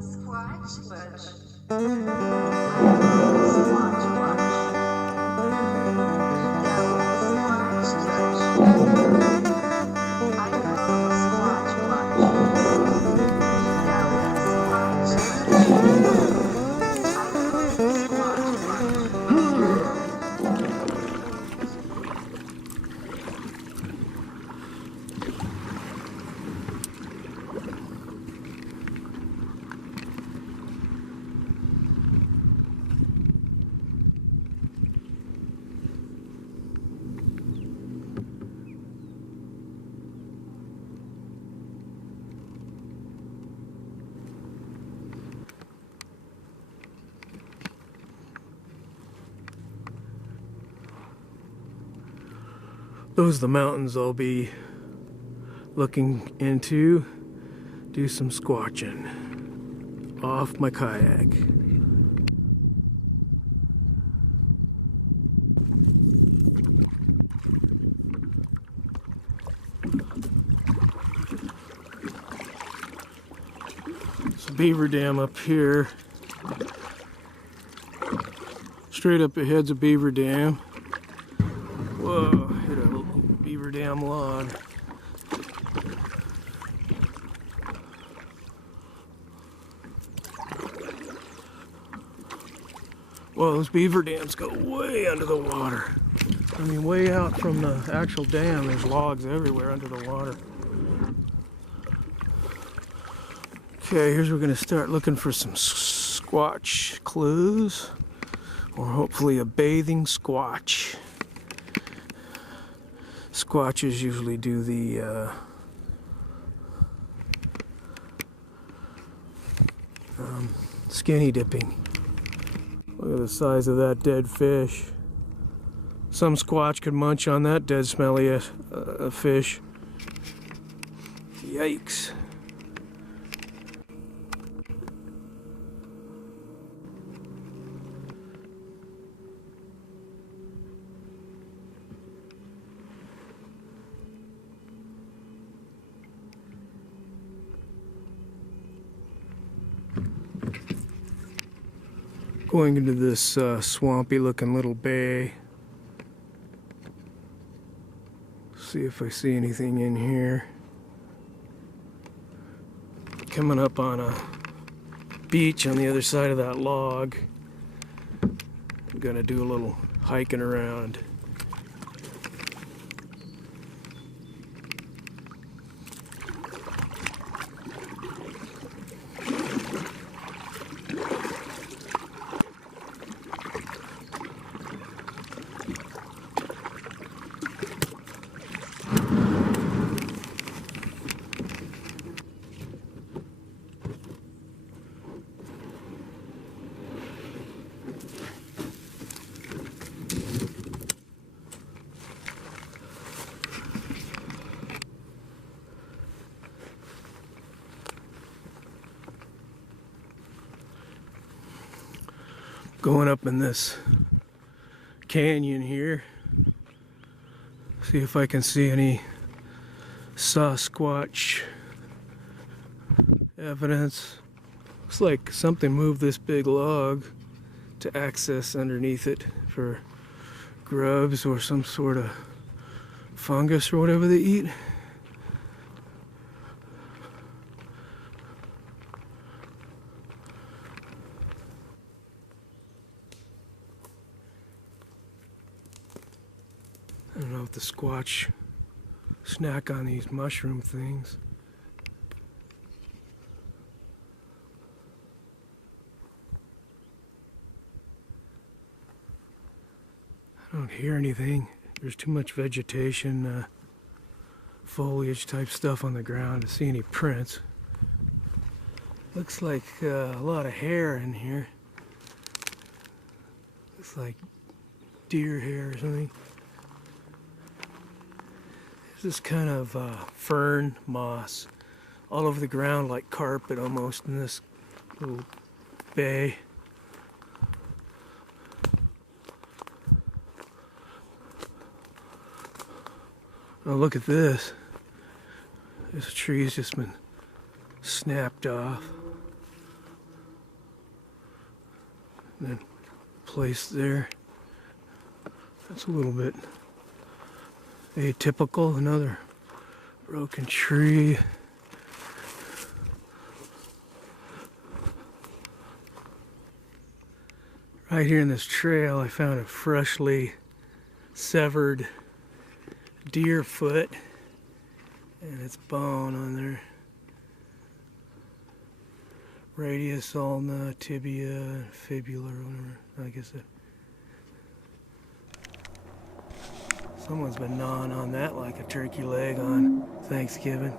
Squatch. Idaho Squatch. Those are the mountains I'll be looking into, do some squatching off my kayak. There's a beaver dam up here. Straight up ahead's a beaver dam. Whoa, hit a beaver dam log. Whoa, those beaver dams go way under the water. I mean, way out from the actual dam, there's logs everywhere under the water. Okay, here's where we're gonna start looking for some squatch clues, or hopefully a bathing squatch. Squatches usually do the skinny dipping. Look at the size of that dead fish. Some squatch could munch on that dead smelly fish. Yikes. Going into this swampy looking little bay. See if I see anything in here. Coming up on a beach on the other side of that log. I'm gonna do a little hiking around. Going up in this canyon here, see if I can see any Sausquatch evidence. Looks like something moved this big log to access underneath it for grubs or some sort of fungus or whatever they eat. I don't know if the Squatch snack on these mushroom things. I don't hear anything. There's too much vegetation, foliage type stuff on the ground to see any prints. Looks like a lot of hair in here. Looks like deer hair or something. There's this kind of fern moss all over the ground, like carpet almost, in this little bay. Oh, look at this. This tree's just been snapped off. and then placed there. That's a little bit atypical. Another broken tree. Right here in this trail, I found a freshly severed deer foot and its bone on there. Radius, ulna, tibia, fibula, or whatever. I guess that. Someone's been gnawing on that like a turkey leg on Thanksgiving.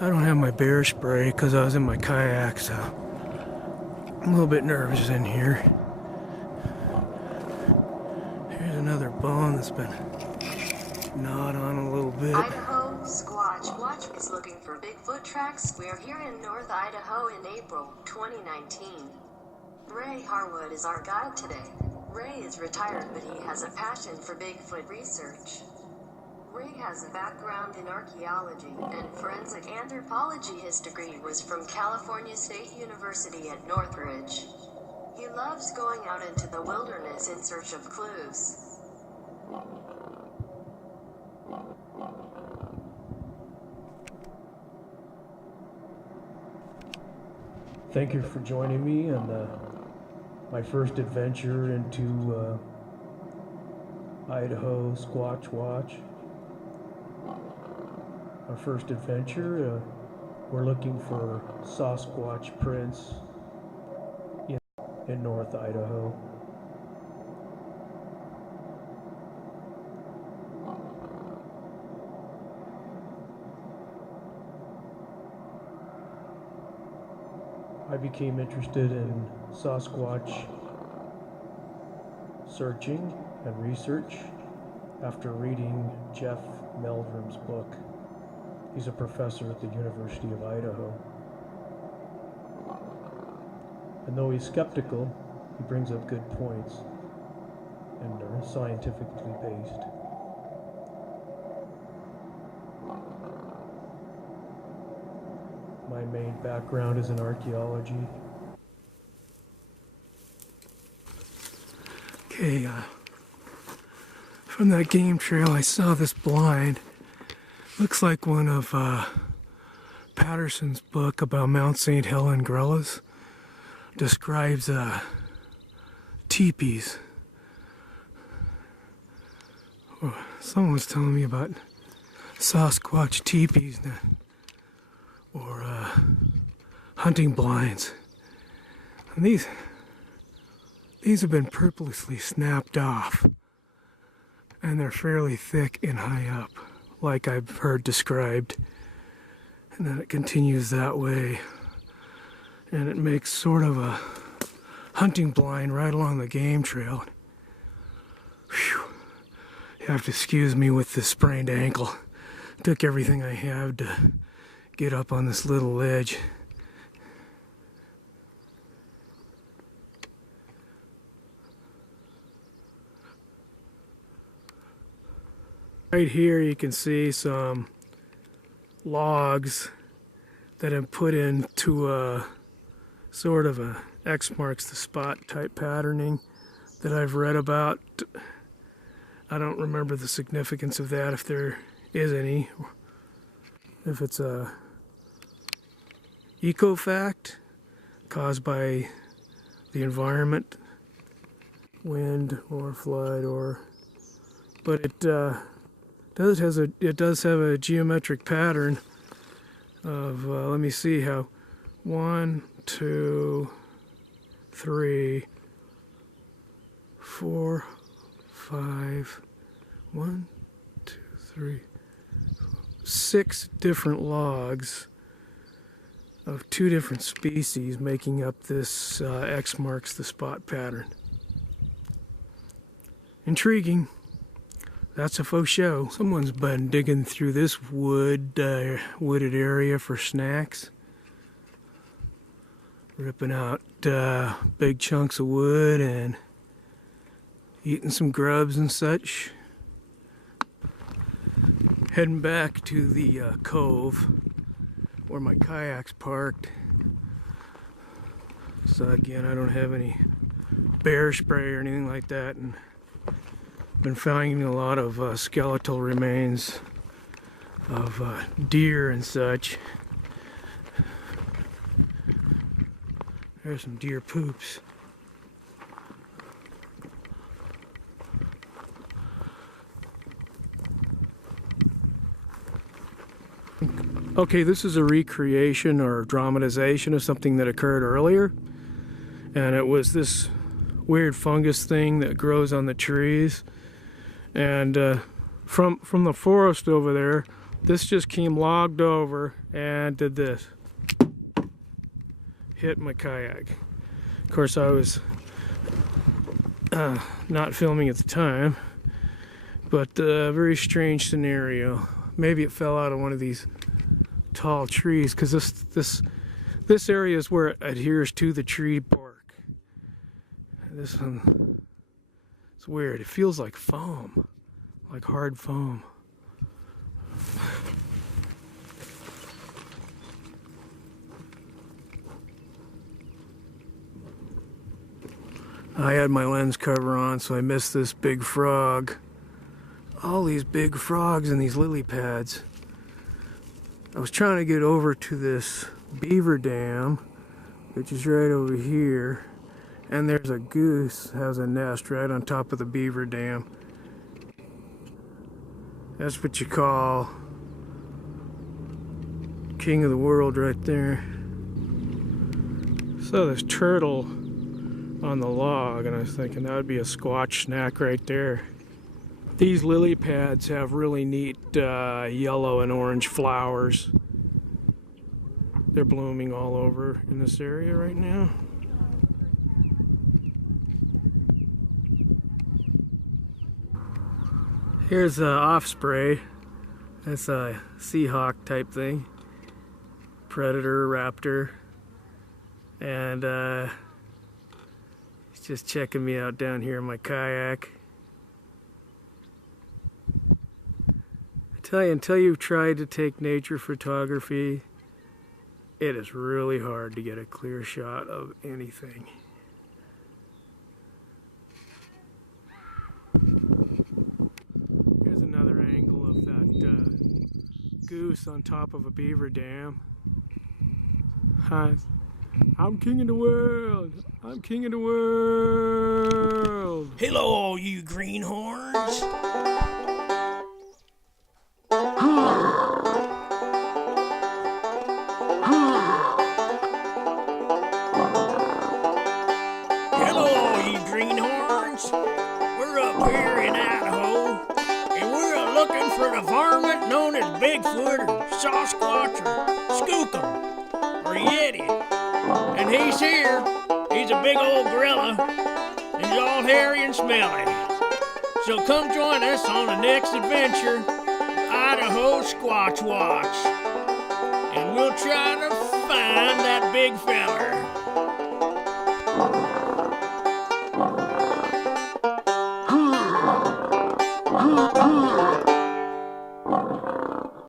I don't have my bear spray because I was in my kayak, so I'm a little bit nervous in here. Here's another bone that's been gnawed on a little bit. Idaho Squatch Watch is looking for Bigfoot tracks. We're here in North Idaho in April 2019. Ray Harwood is our guide today. Ray is retired, but he has a passion for Bigfoot research. Ray has a background in archaeology and forensic anthropology. His degree was from California State University at Northridge. He loves going out into the wilderness in search of clues. Thank you for joining me on my first adventure into Idaho Squatch Watch. Our first adventure, we're looking for Sausquatch prints in North Idaho. I became interested in Sausquatch searching and research after reading Jeff Meldrum's book. He's a professor at the University of Idaho. And though he's skeptical, he brings up good points and are scientifically based. My main background is in archaeology. Okay, from that game trail I saw this blind. Looks like one of Patterson's book about Mount St. Helen gorillas. Describes teepees. Oh, someone was telling me about Sausquatch teepees or hunting blinds. And these have been purposely snapped off, and they're fairly thick and high up, like I've heard described. And then it continues that way, and it makes sort of a hunting blind right along the game trail. Whew. You have to excuse me with this sprained ankle. Took everything I have to get up on this little ledge. Right here you can see some logs that have put into a sort of a X marks the spot type patterning that I've read about. I don't remember the significance of that, if there is any. If it's a eco-fact caused by the environment, wind or flood, but it does have a geometric pattern of let me see how 1, 2, 3, 4, 5, 1, 2, 3, 6 different logs of 2 different species making up this X marks the spot pattern. Intriguing. That's a faux show. Someone's been digging through this wooded area for snacks. Ripping out big chunks of wood and eating some grubs and such. Heading back to the cove where my kayak's parked. So again, I don't have any bear spray or anything like that, and been finding a lot of skeletal remains of deer and such. There's some deer poops. Okay, this is a recreation or dramatization of something that occurred earlier. And it was this weird fungus thing that grows on the trees. And from the forest over there, this just came logged over and did this. Hit my kayak. Of course, I was not filming at the time, but a very strange scenario. Maybe it fell out of one of these tall trees, because this area is where it adheres to the tree bark. This one, it's weird. It feels like foam, like hard foam. I had my lens cover on, so I missed this big frog. All these big frogs in these lily pads. I was trying to get over to this beaver dam, which is right over here, and there's a goose that has a nest right on top of the beaver dam. That's what you call king of the world right there. So this turtle on the log, and I was thinking that would be a squatch snack right there. These lily pads have really neat yellow and orange flowers. They're blooming all over in this area right now. Here's Offspray. That's a Seahawk type thing. Predator, raptor. And he's just checking me out down here in my kayak. I tell you, until you've tried to take nature photography, it is really hard to get a clear shot of anything. Here's another angle of that goose on top of a beaver dam. Hi. I'm king of the world. I'm king of the world. Hello, all you greenhorns. Hello, all you greenhorns. We're up here in Idaho, and we're looking for the varmint known as Bigfoot or Sausquatch or Skookum or Yeti. And he's here. He's a big old gorilla, and he's all hairy and smelly. So come join us on the next adventure, Idaho Squatch Watch, and we'll try to find that big feller.